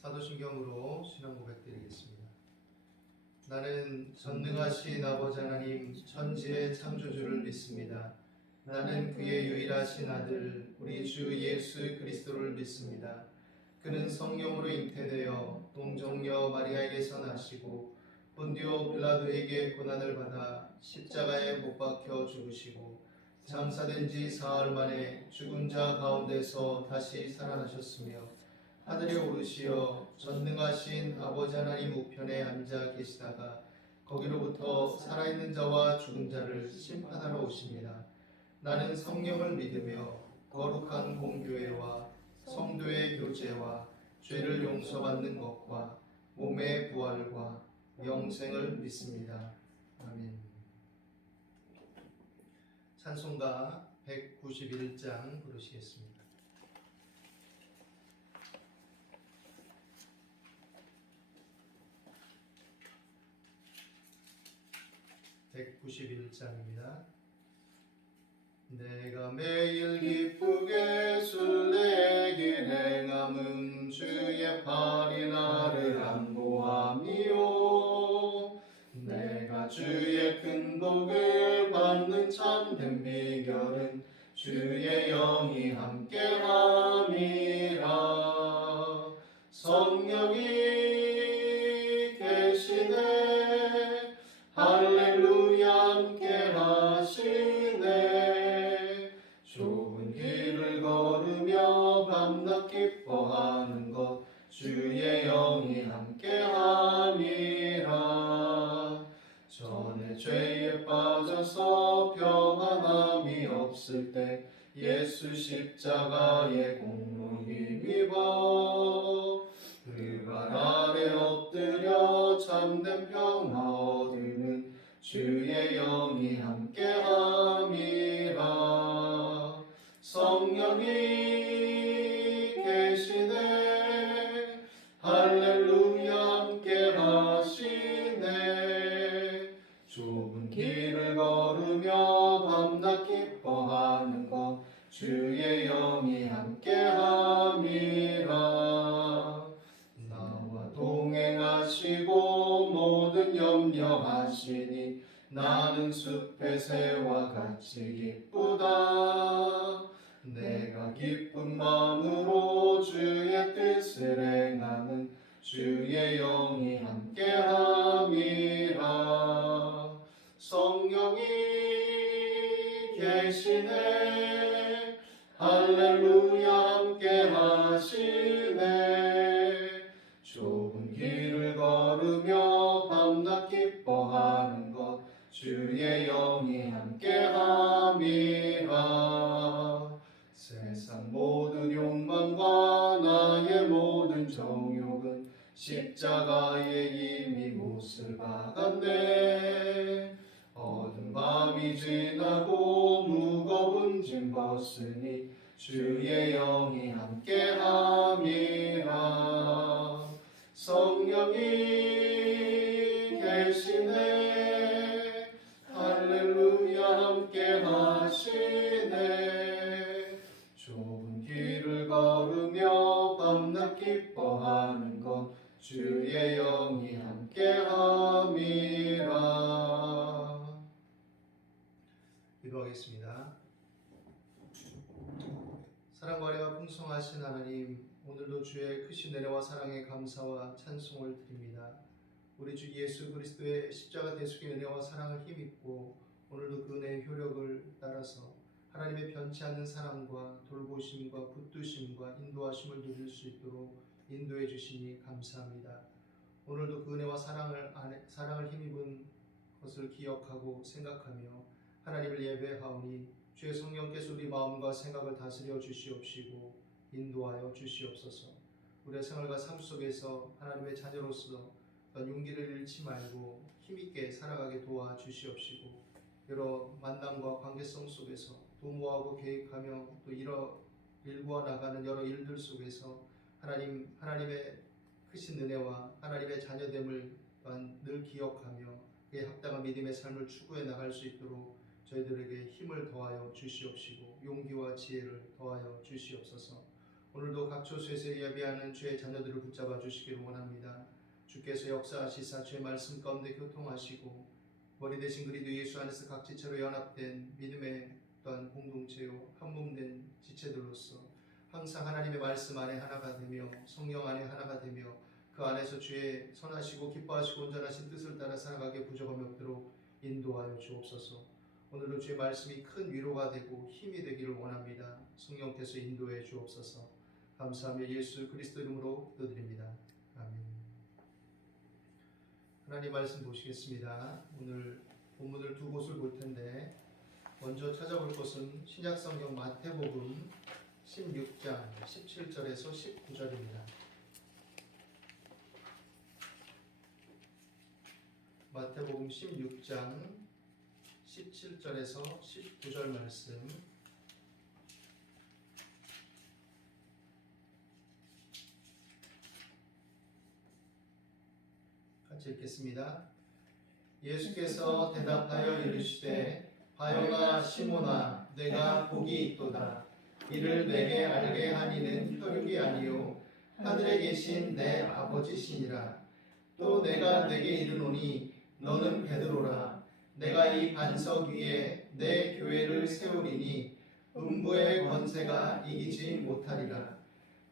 사도신경으로 신앙 고백드리겠습니다. 나는 전능하신 아버지 하나님 천지의 창조주를 믿습니다. 나는 그의 유일하신 아들 우리 주 예수 그리스도를 믿습니다. 그는 성령으로 잉태되어 동정녀 마리아에게서 나시고 본디오 빌라도에게 고난을 받아 십자가에 못 박혀 죽으시고 장사된 지 사흘 만에 죽은 자 가운데서 다시 살아나셨으며 하늘에 오르시어 전능하신 아버지 하나님 우편에 앉아 계시다가 거기로부터 살아있는 자와 죽은 자를 심판하러 오십니다. 나는 성령을 믿으며 거룩한 공교회와 성도의 교제와 죄를 용서받는 것과 몸의 부활과 영생을 믿습니다. 아멘. 찬송가 191장 부르시겠습니다. 191장입니다. 내가 매일 기쁘게 순례길 행함은 주의 팔이 나를 안보함이요 내가 주의 큰 복을 받는 참된 비결은 주의 영이 함께함이라. 성령이 계시네 할렐루야 함께 하시네. 좁은 길을 걸으며 밤낮 기뻐하는 것 주의 영이 함께 함이라. 전에 죄에 빠져서 평안함이 없을 때 예수 십자가의 공로 힘입어 그 발 아래 엎드려 참된 평화 얻으는 주의 영이 함께함이라. 성령이 계시네 할렐루야 함께하시네. 좁은 길을 걸으며 밤낮 기뻐하는 것 주의 영이 함께함이라. 나와 동행하시고 모든 염려하시니 나는 숲의 새와 같이 기쁘다. 내가 기쁜 마음으로 주의 뜻을 행하는 주의 영이 함께함이라. 성령이 계시네 할렐루야 함께하시네. 좁은 길을 걸으며 밤낮 기뻐하는 것 주의 영이 함께함이라. 세상 모든 욕망과 나의 모든 정욕은 십자가에 이미 못을 박았네. 어두운 밤이 지나고 무거운 짐 벗으니 주의 영이 함께함이라. 성령이 계시네 할렐루야 함께하시네. 좁은 길을 걸으며 밤낮 기뻐하는 것 주의 영이 함께함이라. 기도하겠습니다. 사랑과 은혜가 풍성하신 하나님, 오늘도 주의 크신 은혜와 사랑에 감사와 찬송을 드립니다. 우리 주 예수 그리스도의 십자가 대속의 은혜와 사랑을 힘입고 오늘도 그 은혜의 효력을 따라서 하나님의 변치 않는 사랑과 돌보심과 붙드심과 인도하심을 누릴 수 있도록 인도해 주시니 감사합니다. 오늘도 그 은혜와 사랑을 힘입은 것을 기억하고 생각하며 하나님을 예배하오니 주의 성령께서 우리 마음과 생각을 다스려 주시옵시고 인도하여 주시옵소서. 우리의 생활과 삶 속에서 하나님의 자녀로서 용기를 잃지 말고 힘있게 살아가게 도와주시옵시고 여러 만남과 관계성 속에서 도모하고 계획하며 또 일구어 나가는 여러 일들 속에서 하나님의 크신 은혜와 하나님의 자녀됨을 늘 기억하며 그에 합당한 믿음의 삶을 추구해 나갈 수 있도록 저희들에게 힘을 더하여 주시옵시고 용기와 지혜를 더하여 주시옵소서. 오늘도 각 처소에서 예배하는 주의 자녀들을 붙잡아 주시기를 원합니다. 주께서 역사하시사 주의 말씀 가운데 교통하시고 머리 대신 그리스도 예수 안에서 각 지체로 연합된 믿음의 또한 공동체요 한몸된 지체들로서 항상 하나님의 말씀 안에 하나가 되며 성령 안에 하나가 되며 그 안에서 주의 선하시고 기뻐하시고 온전하신 뜻을 따라 살아가게 부족함이 없도록 인도하여 주옵소서. 오늘도 주의 말씀이 큰 위로가 되고 힘이 되기를 원합니다. 성령께서 인도해 주옵소서. 감사하며 예수 그리스도 이름으로 기도드립니다. 아멘. 하나님 말씀 보시겠습니다. 오늘 본문을 두 곳을 볼 텐데 먼저 찾아볼 것은 신약성경 마태복음 16장 17절에서 19절입니다. 마태복음 16장 17절에서 19절 말씀 같이 읽겠습니다. 예수께서 대답하여 이르시되 바요나 시몬아 내가 복이 있도다. 이를 내게 알게 하니는 혈육이 아니요 하늘에 계신 내 아버지시니라. 또 내가 내게 이르노니 너는 베드로라. 내가 이 반석 위에 내 교회를 세우리니 음부의 권세가 이기지 못하리라.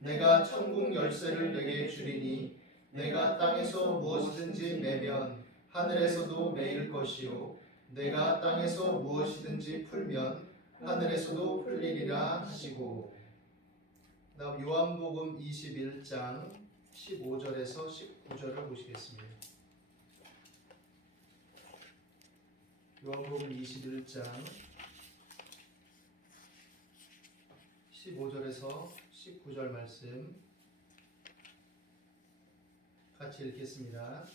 내가 천국 열쇠를 내게 주리니 내가 땅에서 무엇이든지 매면 하늘에서도 매일 것이요 내가 땅에서 무엇이든지 풀면 하늘에서도 풀리리라 하시고. 다음 요한복음 21장 15절에서 19절을 보시겠습니다. 요한복음 21장 15절에서 19절 말씀 같이 읽겠습니다.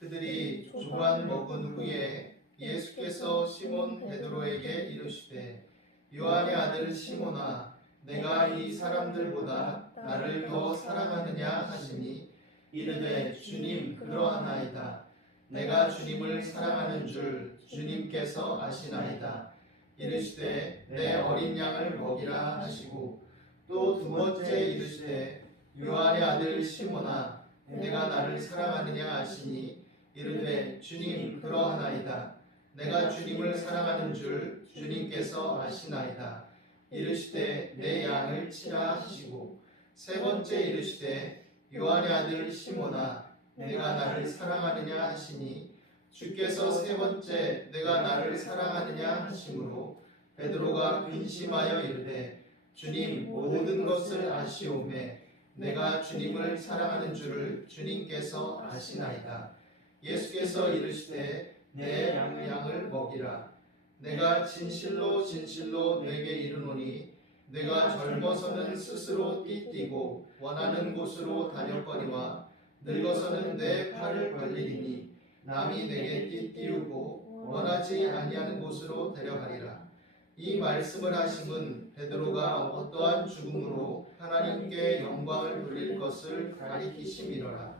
그들이 조간 먹은 후에 예수께서 시몬 베드로에게 이르시되 요한의 아들 시몬아 내가 이 사람들보다 나를 더 사랑하느냐 하시니 이르되 주님 그러하나이다. 내가 주님을 사랑하는 줄 주님께서 아시나이다. 이르시되 내 어린 양을 먹이라 하시고 또 두 번째 이르시되 요한의 아들 시몬아 내가 나를 사랑하느냐 하시니 이르되 주님 그러하나이다. 내가 주님을 사랑하는 줄 주님께서 아시나이다. 이르시되 내 양을 치라 하시고 세 번째 이르시되 요한의 아들 시몬아 내가 나를 사랑하느냐 하시니 주께서 세 번째 내가 나를 사랑하느냐 하심으로 베드로가 근심하여 이르되 주님 모든 것을 아시오매 내가 주님을 사랑하는 줄을 주님께서 아시나이다. 예수께서 이르시되 내 양을 먹이라. 내가 진실로 진실로 내게 이르노니 내가 젊어서는 스스로 띠띠고 원하는 곳으로 다녔거니와 늙어서는 내 팔을 벌리리니 남이 내게 띠띠우고 원하지 아니하는 곳으로 데려가리라. 이 말씀을 하심은 베드로가 어떠한 죽음으로 하나님께 영광을 돌릴 것을 가리키심이로라.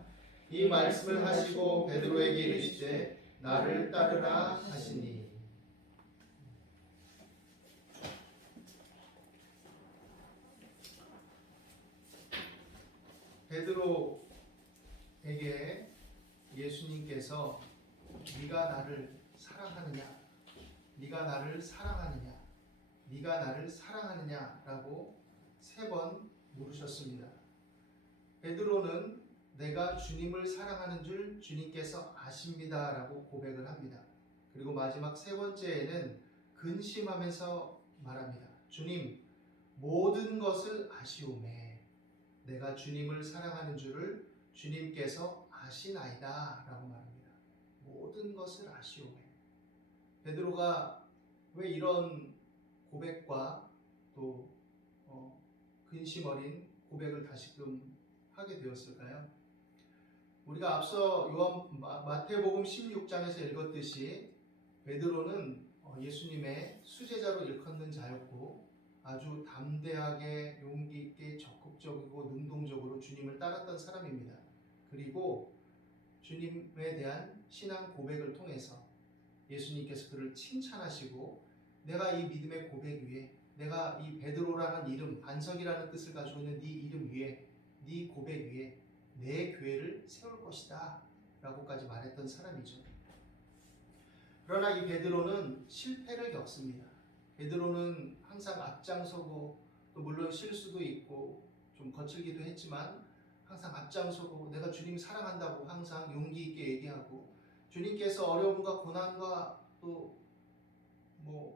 이 말씀을 하시고 베드로에게 이르시되 나를 따르라 하시니. 베드로에게 예수님께서 네가 나를 사랑하느냐, 네가 나를 사랑하느냐, 네가 나를 사랑하느냐라고 세 번 물으셨습니다. 베드로는 내가 주님을 사랑하는 줄 주님께서 아십니다라고 고백을 합니다. 그리고 마지막 세 번째에는 근심하면서 말합니다. 주님 모든 것을 아시오매 내가 주님을 사랑하는 줄을 주님께서 아시나이다 라고 말합니다. 모든 것을 아시오매. 베드로가 왜 이런 고백과 또 근심 어린 고백을 다시금 하게 되었을까요? 우리가 앞서 마태복음 16장에서 읽었듯이 베드로는 예수님의 수제자로 일컫는 자였고 아주 담대하게 용기 있게 적극적이고 능동적으로 주님을 따랐던 사람입니다. 그리고 주님에 대한 신앙 고백을 통해서 예수님께서 그를 칭찬하시고 내가 이 믿음의 고백 위에 내가 이 베드로라는 이름, 반석이라는 뜻을 가지고 있는 네 이름 위에, 네 고백 위에 내 교회를 세울 것이다 라고까지 말했던 사람이죠. 그러나 이 베드로는 실패를 겪습니다. 베드로는 항상 앞장서고, 또 물론 실수도 있고 좀 거칠기도 했지만 항상 앞장서고 내가 주님 사랑한다고 항상 용기 있게 얘기하고, 주님께서 어려움과 고난과 또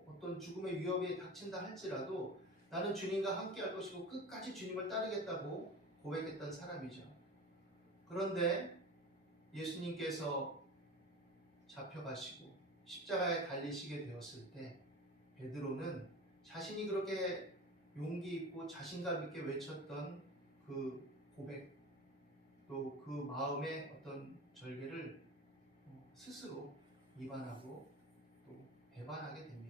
어떤 죽음의 위협이 닥친다 할지라도 나는 주님과 함께 할 것이고 끝까지 주님을 따르겠다고 고백했던 사람이죠. 그런데 예수님께서 잡혀가시고 십자가에 달리시게 되었을 때 베드로는 자신이 그렇게 용기 있고 자신감 있게 외쳤던 그 고백, 또 그 마음의 어떤 절개를 스스로 위반하고 또 배반하게 됩니다.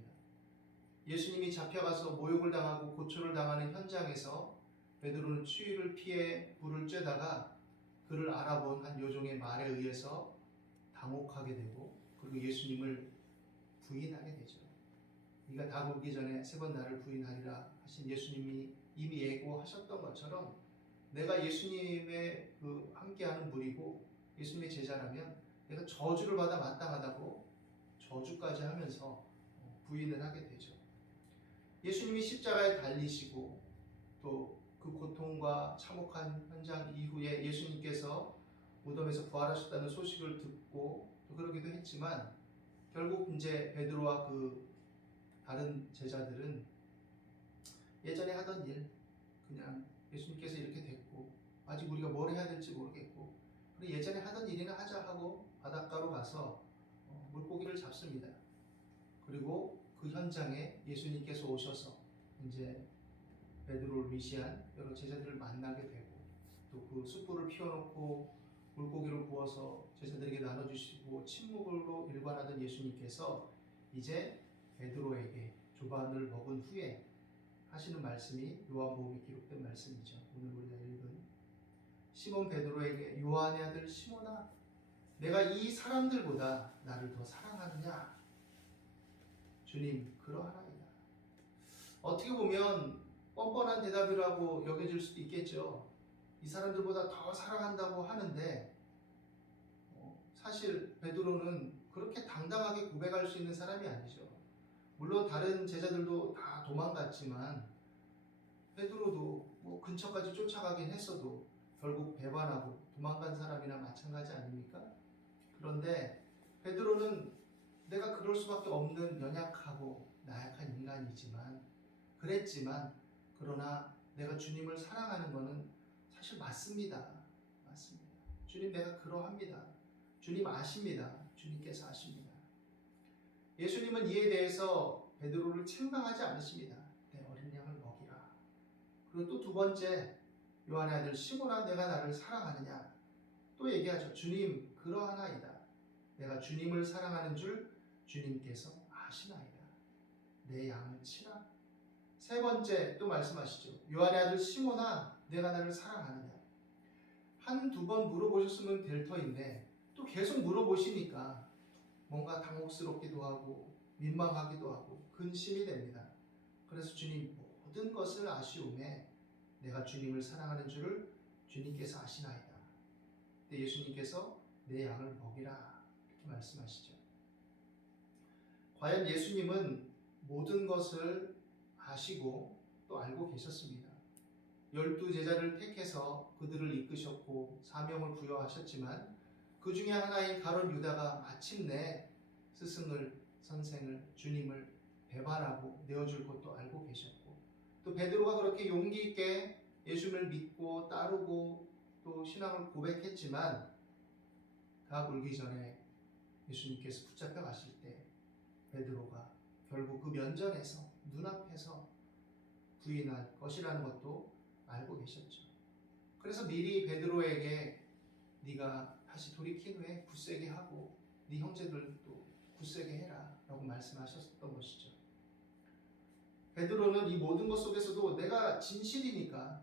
예수님이 잡혀가서 모욕을 당하고 고초를 당하는 현장에서 베드로는 추위를 피해 불을 쬐다가 그를 알아본 한 여종의 말에 의해서 당혹하게 되고, 그리고 예수님을 부인하게 되죠. 네가 다 오기 전에 3번 나를 부인하리라 하신 예수님이 이미 예고하셨던 것처럼 내가 예수님의 그 함께하는 무리고 예수님의 제자라면 내가 저주를 받아 마땅하다고 저주까지 하면서 부인을 하게 되죠. 예수님이 십자가에 달리시고 또 그 고통과 참혹한 현장 이후에 예수님께서 무덤에서 부활하셨다는 소식을 듣고 또 그러기도 했지만, 결국 이제 베드로와 그 다른 제자들은 예전에 하던 일, 그냥 예수님께서 이렇게 됐고 아직 우리가 뭘 해야 될지 모르겠고 그리고 예전에 하던 일이나 하자 하고 바닷가로 가서 물고기를 잡습니다. 그리고 그 현장에 예수님께서 오셔서 이제 베드로를 위시한 여러 제자들을 만나게 되고, 또 그 숯불을 피워놓고 물고기를 구워서 제자들에게 나눠주시고 침묵으로 일관하던 예수님께서 이제 베드로에게 조반을 먹은 후에 하시는 말씀이 요한복음에 기록된 말씀이죠. 오늘 우리가 읽은 시몬 베드로에게 요한의 아들 시몬아, 내가 이 사람들보다 나를 더 사랑하느냐? 주님 그러하나이다. 어떻게 보면 뻔뻔한 대답이라고 여겨질 수도 있겠죠. 이 사람들보다 더 사랑한다고 하는데 사실 베드로는 그렇게 당당하게 고백할 수 있는 사람이 아니죠. 물론 다른 제자들도 다 도망갔지만 베드로도 근처까지 쫓아가긴 했어도 결국 배반하고 도망간 사람이나 마찬가지 아닙니까? 그런데 베드로는 내가 그럴 수밖에 없는 연약하고 나약한 인간이지만 그러나 내가 주님을 사랑하는 것은 사실 맞습니다. 주님 내가 그러합니다. 주님 아십니다. 주님께서 아십니다. 예수님은 이에 대해서 베드로를 책망하지 않으십니다. 내 어린 양을 먹이라. 그리고 또 두 번째, 요한의 아들 시몬아, 내가 나를 사랑하느냐? 또 얘기하죠. 주님 그러하나이다. 내가 주님을 사랑하는 줄 주님께서 아시나이다. 내 양을 치라. 세 번째 또 말씀하시죠. 요한의 아들 시몬아, 내가 나를 사랑하느냐? 한두 번 물어보셨으면 될 터인데 또 계속 물어보시니까 뭔가 당혹스럽기도 하고 민망하기도 하고 근심이 됩니다. 그래서 주님 모든 것을 아시오매 내가 주님을 사랑하는 줄을 주님께서 아시나이다. 근데 예수님께서 내 양을 먹이라 이렇게 말씀하시죠. 과연 예수님은 모든 것을 아시고 또 알고 계셨습니다. 12제자를 택해서 그들을 이끄셨고 사명을 부여하셨지만 그 중에 하나인 가룟 유다가 마침내 스승을, 선생을, 주님을 배반하고 내어줄 것도 알고 계셨고, 또 베드로가 그렇게 용기 있게 예수님을 믿고 따르고 또 신앙을 고백했지만 다 울기 전에 예수님께서 붙잡혀 가실 때 베드로가 결국 그 면전에서 눈앞에서 부인할 것이라는 것도 알고 계셨죠. 그래서 미리 베드로에게 네가 다시 돌이킨 후에 굳세게 하고 네 형제들도 굳세게 해라 라고 말씀하셨던 것이죠. 베드로는 이 모든 것 속에서도 내가 진실이니까,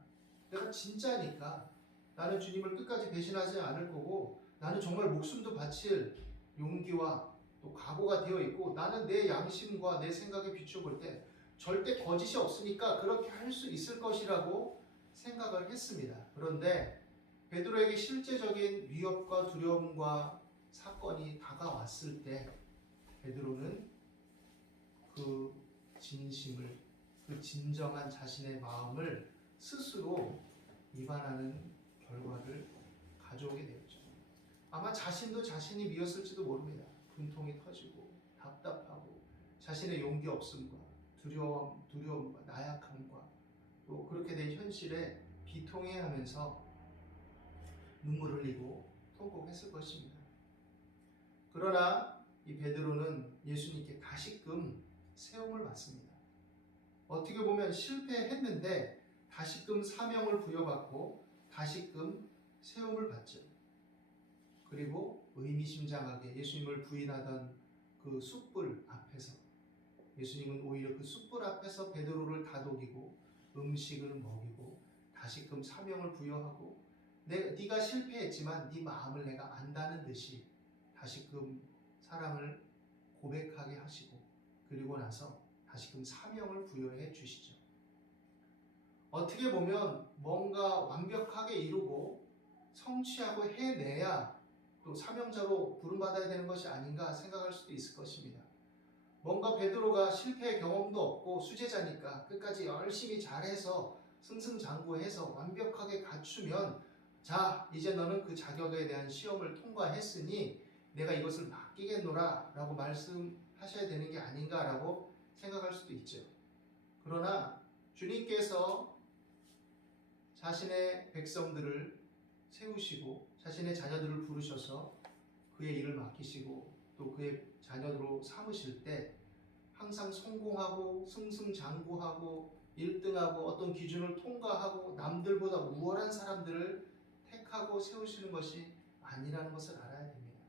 내가 진짜니까 나는 주님을 끝까지 배신하지 않을 거고 나는 정말 목숨도 바칠 용기와 또 각오가 되어 있고 나는 내 양심과 내 생각에 비춰볼 때 절대 거짓이 없으니까 그렇게 할 수 있을 것이라고 생각을 했습니다. 그런데 베드로에게 실제적인 위협과 두려움과 사건이 다가왔을 때 베드로는 그 진심을, 그 진정한 자신의 마음을 스스로 위반하는 결과를 가져오게 되었죠. 아마 자신도 자신이 미웠을지도 모릅니다. 분통이 터지고 답답하고 자신의 용기 없음과 두려움과 나약함과 또 그렇게 된 현실에 비통해하면서 눈물 흘리고 통곡했을 것입니다. 그러나 이 베드로는 예수님께 다시금 세움을 받습니다. 어떻게 보면 실패했는데 다시금 사명을 부여받고 다시금 세움을 받죠. 그리고 의미심장하게 예수님을 부인하던 그 숯불 앞에서 예수님은 오히려 그 숯불 앞에서 베드로를 다독이고 음식을 먹이고 다시금 사명을 부여하고 네가 실패했지만 네 마음을 내가 안다는 듯이 다시금 사랑을 고백하게 하시고 그리고 나서 다시금 사명을 부여해 주시죠. 어떻게 보면 뭔가 완벽하게 이루고 성취하고 해내야 또 사명자로 부름받아야 되는 것이 아닌가 생각할 수도 있을 것입니다. 뭔가 베드로가 실패의 경험도 없고 수제자니까 끝까지 열심히 잘해서 승승장구해서 완벽하게 갖추면 자, 이제 너는 그 자격에 대한 시험을 통과했으니 내가 이것을 맡기겠노라 라고 말씀하셔야 되는 게 아닌가라고 생각할 수도 있죠. 그러나 주님께서 자신의 백성들을 세우시고 자신의 자녀들을 부르셔서 그의 일을 맡기시고 또 그의 자녀로 삼으실 때 항상 성공하고 승승장구하고 1등하고 어떤 기준을 통과하고 남들보다 우월한 사람들을 택하고 세우시는 것이 아니라는 것을 알아야 됩니다.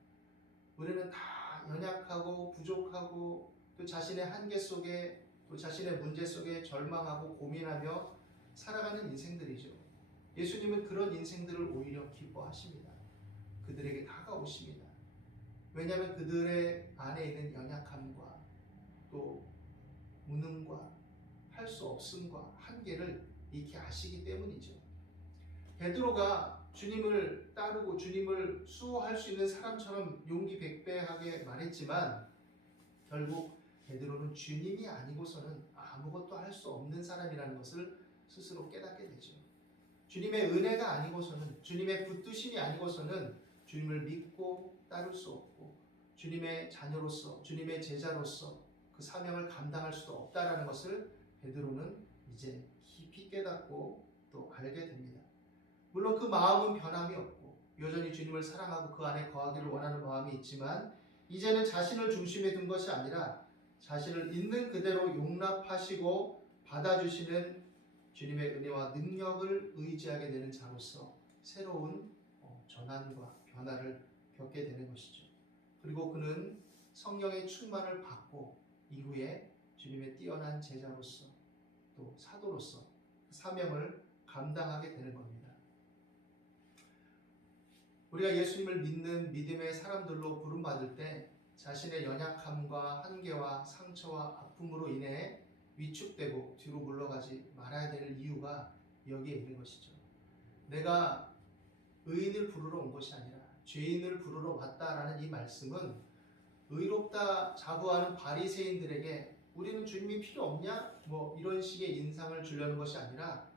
우리는 다 연약하고 부족하고 또 자신의 한계 속에 또 자신의 문제 속에 절망하고 고민하며 살아가는 인생들이죠. 예수님은 그런 인생들을 오히려 기뻐하십니다. 그들에게 다가오십니다. 왜냐하면 그들의 안에 있는 연약함과 또 무능과 할 수 없음과 한계를 익히 아시기 때문이죠. 베드로가 주님을 따르고 주님을 수호할 수 있는 사람처럼 용기 백배하게 말했지만 결국 베드로는 주님이 아니고서는 아무것도 할 수 없는 사람이라는 것을 스스로 깨닫게 되죠. 주님의 은혜가 아니고서는 주님의 붙드심이 아니고서는 주님을 믿고 따를 수 없고 주님의 자녀로서 주님의 제자로서 그 사명을 감당할 수도 없다라는 것을 베드로는 이제 깊이 깨닫고 또 알게 됩니다. 물론 그 마음은 변함이 없고 여전히 주님을 사랑하고 그 안에 거하기를 원하는 마음이 있지만 이제는 자신을 중심에 둔 것이 아니라 자신을 있는 그대로 용납하시고 받아주시는 주님의 은혜와 능력을 의지하게 되는 자로서 새로운 전환과 변화를 겪게 되는 것이죠. 그리고 그는 성령의 충만을 받고 이후에 주님의 뛰어난 제자로서 또 사도로서 사명을 감당하게 되는 겁니다. 우리가 예수님을 믿는 믿음의 사람들로 부름받을 때 자신의 연약함과 한계와 상처와 아픔으로 인해 위축되고 뒤로 물러가지 말아야 될 이유가 여기에 있는 것이죠. 내가 의인을 부르러 온 것이 아니라 죄인을 부르러 왔다라는 이 말씀은 의롭다 자부하는 바리새인들에게 우리는 주님이 필요 없냐? 이런 식의 인상을 주려는 것이 아니라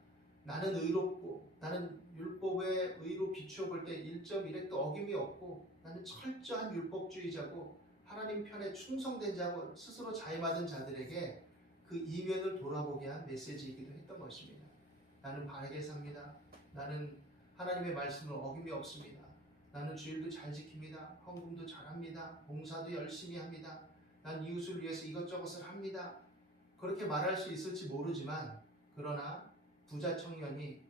나는 의롭고 나는 율법의 의로 비추어 볼 때 1.1획도 어김이 없고 나는 철저한 율법주의자고 하나님 편에 충성된 자고 스스로 자임하던 자들에게 그 이면을 돌아보게 한 메시지이기도 했던 것입니다. 나는 바르게 삽니다. 나는 하나님의 말씀을 어김이 없습니다. 나는 주일도 잘 지킵니다. 헌금도 잘합니다. 봉사도 열심히 합니다. 난 이웃을 위해서 이것저것을 합니다. 그렇게 말할 수 있을지 모르지만 그러나 부자 청년이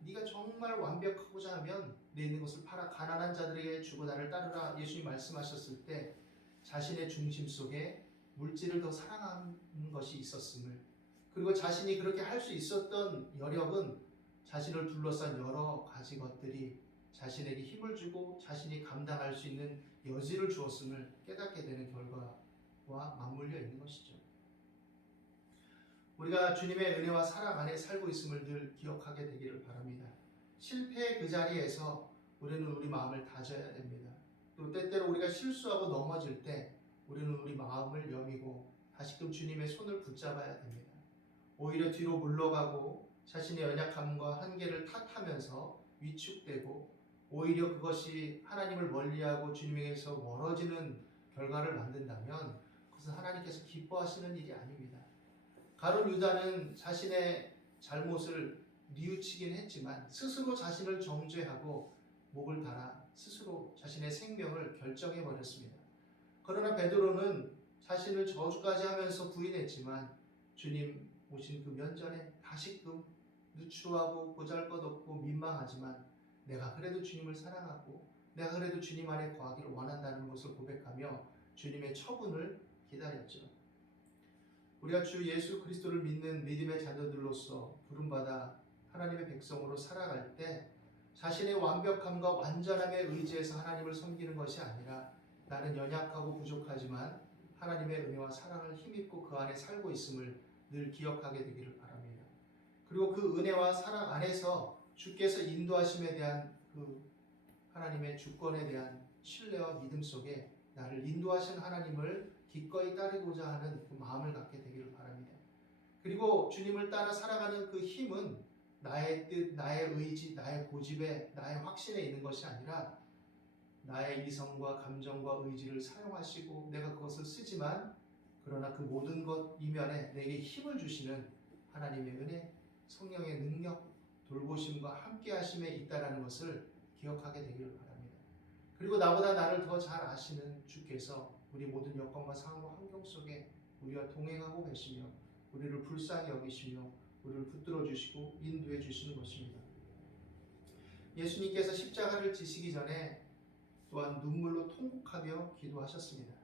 네가 정말 완벽하고자 하면 내 있는 것을 팔아 가난한 자들에게 주고 나를 따르라 예수님 말씀하셨을 때 자신의 중심 속에 물질을 더 사랑하는 것이 있었음을 그리고 자신이 그렇게 할 수 있었던 여력은 자신을 둘러싼 여러 가지 것들이 자신에게 힘을 주고 자신이 감당할 수 있는 여지를 주었음을 깨닫게 되는 결과와 맞물려 있는 것이죠. 우리가 주님의 은혜와 사랑 안에 살고 있음을 늘 기억하게 되기를 바랍니다. 실패의 그 자리에서 우리는 우리 마음을 다져야 됩니다. 또 때때로 우리가 실수하고 넘어질 때 우리는 우리 마음을 여미고 다시금 주님의 손을 붙잡아야 됩니다. 오히려 뒤로 물러가고 자신의 연약함과 한계를 탓하면서 위축되고 오히려 그것이 하나님을 멀리하고 주님에게서 멀어지는 결과를 만든다면 그것은 하나님께서 기뻐하시는 일이 아닙니다. 가룟 유다는 자신의 잘못을 뉘우치긴 했지만 스스로 자신을 정죄하고 목을 달아 스스로 자신의 생명을 결정해 버렸습니다. 그러나 베드로는 자신을 저주까지 하면서 부인했지만 주님 오신 그 면전에 다시금 누추하고 보잘것없고 민망하지만 내가 그래도 주님을 사랑하고 내가 그래도 주님 안에 거하기를 원한다는 것을 고백하며 주님의 처분을 기다렸죠. 우리가 주 예수 그리스도를 믿는 믿음의 자녀들로서 부름받아 하나님의 백성으로 살아갈 때 자신의 완벽함과 완전함에 의지해서 하나님을 섬기는 것이 아니라 나는 연약하고 부족하지만 하나님의 은혜와 사랑을 힘입고 그 안에 살고 있음을 늘 기억하게 되기를 바랍니다. 그리고 그 은혜와 사랑 안에서 주께서 인도하심에 대한 그 하나님의 주권에 대한 신뢰와 믿음 속에 나를 인도하신 하나님을 기꺼이 따르고자 하는 그 마음을 갖게 되기를 바랍니다. 그리고 주님을 따라 살아가는 그 힘은 나의 뜻, 나의 의지, 나의 고집에, 나의 확신에 있는 것이 아니라 나의 이성과 감정과 의지를 사용하시고 내가 그것을 쓰지만 그러나 그 모든 것 이면에 내게 힘을 주시는 하나님의 은혜, 성령의 능력, 돌보심과 함께 하심에 있다라는 것을 기억하게 되기를 바랍니다. 그리고 나보다 나를 더 잘 아시는 주께서 우리 모든 여건과 상황과 환경 속에 우리와 동행하고 계시며 우리를 불쌍히 여기시며 우리를 붙들어 주시고 인도해 주시는 것입니다. 예수님께서 십자가를 지시기 전에 또한 눈물로 통곡하며 기도하셨습니다.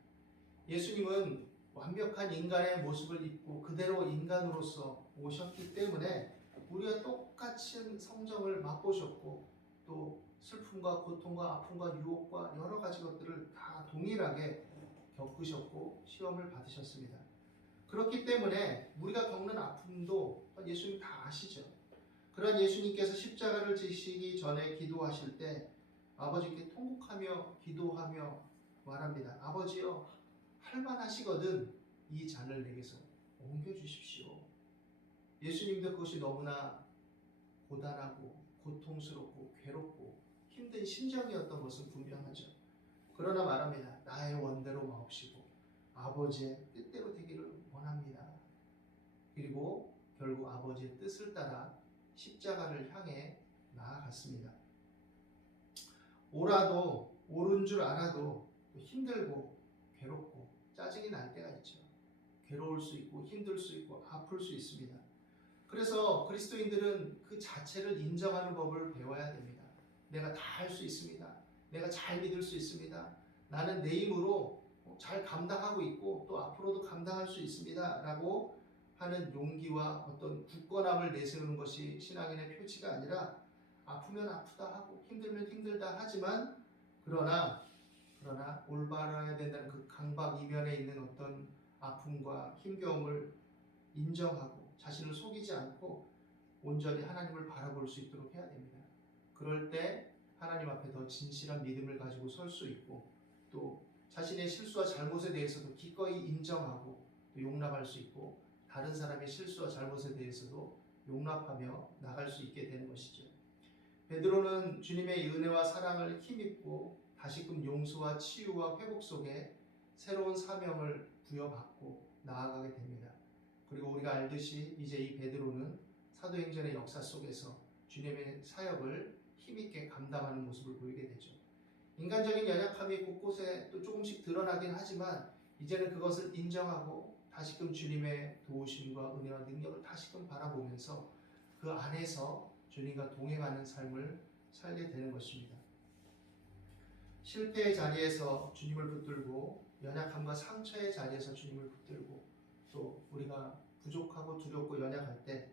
예수님은 완벽한 인간의 모습을 입고 그대로 인간으로서 오셨기 때문에 우리와 똑같은 성정을 맛보셨고 또 슬픔과 고통과 아픔과 유혹과 여러 가지 것들을 다 동일하게 겪으셨고 시험을 받으셨습니다. 그렇기 때문에 우리가 겪는 아픔도 예수님 다 아시죠. 그런 예수님께서 십자가를 지시기 전에 기도하실 때 아버지께 통곡하며 기도하며 말합니다. 아버지여 할만하시거든 이 잔을 내게서 옮겨주십시오. 예수님도 그것이 너무나 고단하고 고통스럽고 괴롭고 힘든 심정이었던 것은 분명하죠. 그러나 말합니다. 나의 원대로 마옵시고 아버지의 뜻대로 되기를 원합니다. 그리고 결국 아버지의 뜻을 따라 십자가를 향해 나아갔습니다. 옳은 줄 알아도 힘들고 괴롭고 짜증이 날 때가 있죠. 괴로울 수 있고 힘들 수 있고 아플 수 있습니다. 그래서 그리스도인들은 그 자체를 인정하는 법을 배워야 됩니다. 내가 다 할 수 있습니다. 내가 잘 믿을 수 있습니다. 나는 내 힘으로 잘 감당하고 있고 또 앞으로도 감당할 수 있습니다. 라고 하는 용기와 어떤 굳건함을 내세우는 것이 신앙인의 표지가 아니라 아프면 아프다 하고 힘들면 힘들다 하지만 그러나 올바라야 된다는 그 강박 이면에 있는 어떤 아픔과 힘겨움을 인정하고 자신을 속이지 않고 온전히 하나님을 바라볼 수 있도록 해야 됩니다. 그럴 때 하나님 앞에 더 진실한 믿음을 가지고 설 수 있고 또 자신의 실수와 잘못에 대해서도 기꺼이 인정하고 또 용납할 수 있고 다른 사람의 실수와 잘못에 대해서도 용납하며 나갈 수 있게 되는 것이죠. 베드로는 주님의 은혜와 사랑을 힘입고 다시금 용서와 치유와 회복 속에 새로운 사명을 부여받고 나아가게 됩니다. 그리고 우리가 알듯이 이제 이 베드로는 사도행전의 역사 속에서 주님의 사역을 힘있게 감당하는 모습을 보이게 되죠. 인간적인 연약함이 곳곳에 또 조금씩 드러나긴 하지만 이제는 그것을 인정하고 다시금 주님의 도우심과 은혜와 능력을 다시금 바라보면서 그 안에서 주님과 동행하는 삶을 살게 되는 것입니다. 실패의 자리에서 주님을 붙들고 연약함과 상처의 자리에서 주님을 붙들고 또 우리가 부족하고 두렵고 연약할 때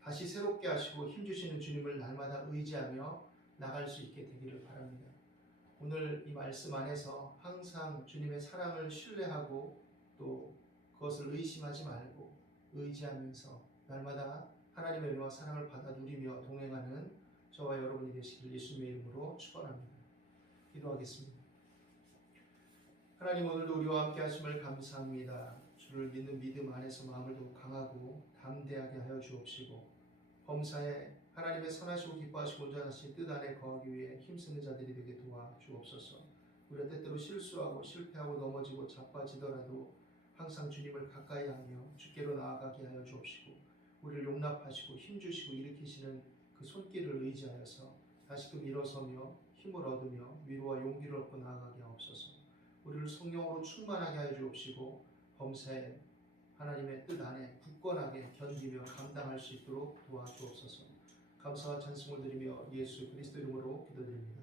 다시 새롭게 하시고 힘주시는 주님을 날마다 의지하며 나갈 수 있게 되기를 바랍니다. 오늘 이 말씀 안에서 항상 주님의 사랑을 신뢰하고 또 그것을 의심하지 말고 의지하면서 날마다 하나님의 은혜와 사랑을 받아 누리며 동행하는 저와 여러분이 되시길 예수님의 이름으로 축원합니다. 기도하겠습니다. 하나님, 오늘도 우리와 함께 하심을 감사합니다. 주를 믿는 믿음 안에서 마음을 더욱 강하고 담대하게 하여 주옵시고, 범사에 하나님의 선하시고 기뻐하시고 온전하신 뜻 안에 거하기 위해 힘쓰는 자들이 되게 도와 주옵소서. 우리가 때때로 실수하고 실패하고 넘어지고 자빠지더라도 항상 주님을 가까이 하며 주께로 나아가게 하여 주옵시고, 우리를 용납하시고 힘주시고 일으키시는 그 손길을 의지하여서 다시금 일어서며 힘을 얻으며 위로와 용기를 얻고 나아가게 하옵소서. 우리를 성령으로 충만하게 하여 주옵시고, 범사에 하나님의 뜻 안에 굳건하게 견디며 감당할 수 있도록 도와주옵소서. 감사와 찬송을 드리며 예수 그리스도 이름으로 기도드립니다.